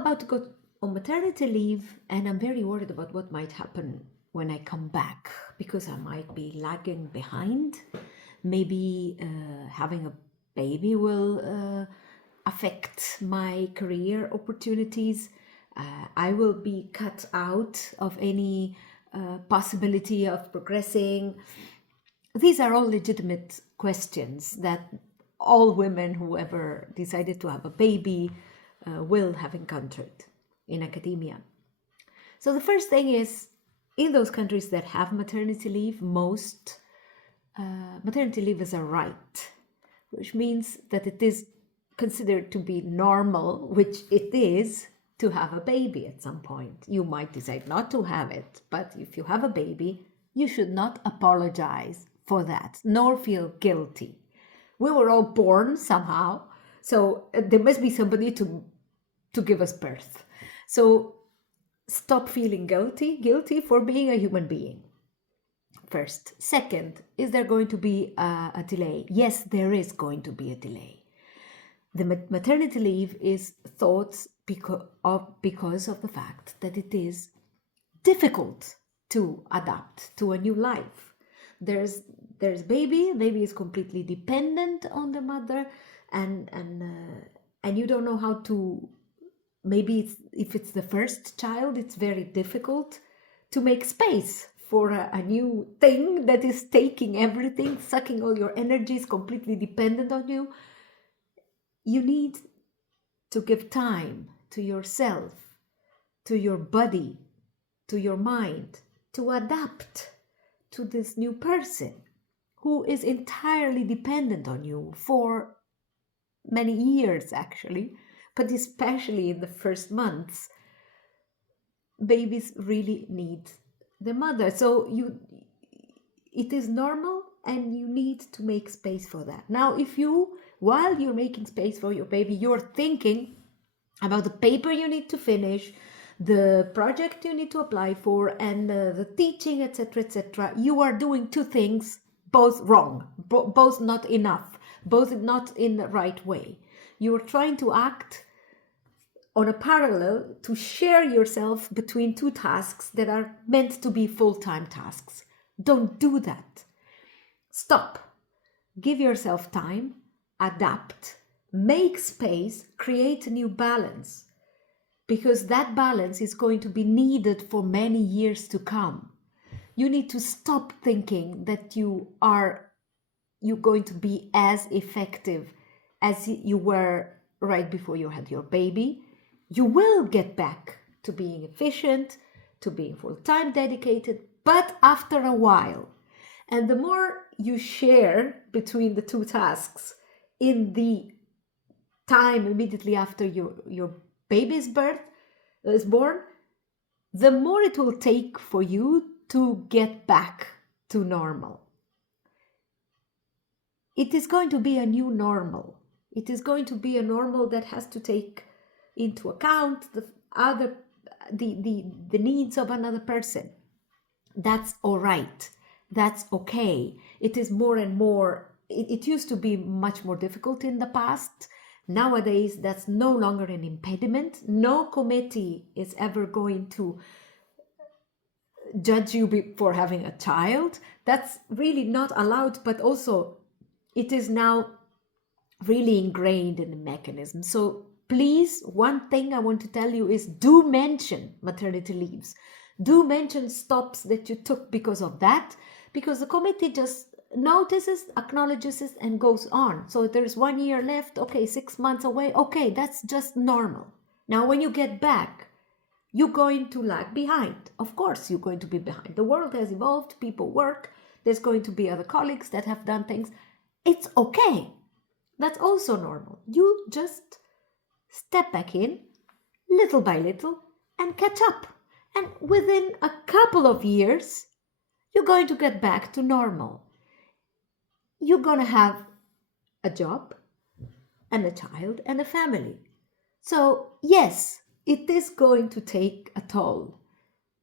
about to go on maternity leave, and I'm very worried about what might happen when I come back because I might be lagging behind. Maybe having a baby will affect my career opportunities. I will be cut out of any possibility of progressing. These are all legitimate questions that all women who ever decided to have a baby will have encountered in academia. So the first thing is, in those countries that have maternity leave, most maternity leave is a right, which means that it is considered to be normal, which it is, to have a baby at some point. You might decide not to have it, but if you have a baby, you should not apologize for that, nor feel guilty. We were all born somehow, so there must be somebody to give us birth. So stop feeling guilty for being a human being. First. Second, is there going to be a delay? Yes, there is going to be a delay. The maternity leave is thought because of the fact that it is difficult to adapt to a new life. There's baby is completely dependent on the mother, and you don't know how to. Maybe if it's the first child, it's very difficult to make space for a new thing that is taking everything, sucking all your energy, is completely dependent on you. You need to give time to yourself, to your body, to your mind, to adapt to this new person who is entirely dependent on you for many years, actually, but especially in the first months. Babies really need the mother. So it is normal, and you need to make space for that. Now, if while you're making space for your baby, you're thinking about the paper you need to finish, the project you need to apply for, and the teaching, etc., you are doing two things, both wrong, both not enough, both not in the right way. You are trying to act on a parallel to share yourself between two tasks that are meant to be full-time tasks. Don't do that. Stop. Give yourself time, adapt, make space, create a new balance, because that balance is going to be needed for many years to come. You need to stop thinking that you're going to be as effective as you were right before you had your baby. You will get back to being efficient, to being full-time dedicated, but after a while. And the more you share between the two tasks in the time immediately after your baby's birth is born, the more it will take for you to get back to normal. It is going to be a new normal. It is going to be a normal that has to take into account the needs of another person. That's all right. That's okay. It is more and more. It used to be much more difficult in the past. Nowadays, that's no longer an impediment. No committee is ever going to judge you for having a child. That's really not allowed, but also it is now really ingrained in the mechanism. So please, one thing I want to tell you is, do mention maternity leaves. Do mention stops that you took because of that, because the committee just notices, acknowledges it, and goes on. So if there's 1 year left, okay, 6 months away, okay, that's just normal. Now, when you get back, you're going to lag behind. Of course, you're going to be behind. The world has evolved, people work, there's going to be other colleagues that have done things. It's okay. That's also normal. You just step back in, little by little, and catch up. And within a couple of years, you're going to get back to normal. You're going to have a job and a child and a family. So yes, it is going to take a toll.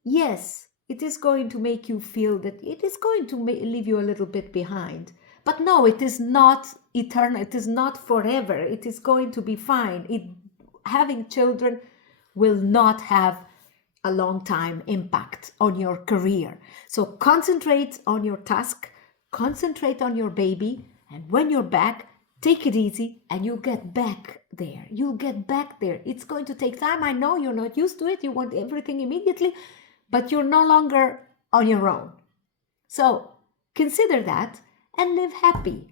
Yes, it is going to make you feel that it is going to leave you a little bit behind. But no, it is not eternal. It is not forever. It is going to be fine. Having children will not have a long time impact on your career. So concentrate on your task, concentrate on your baby, and when you're back, take it easy and you'll get back there. You'll get back there. It's going to take time. I know you're not used to it. You want everything immediately, but you're no longer on your own. So consider that and live happy.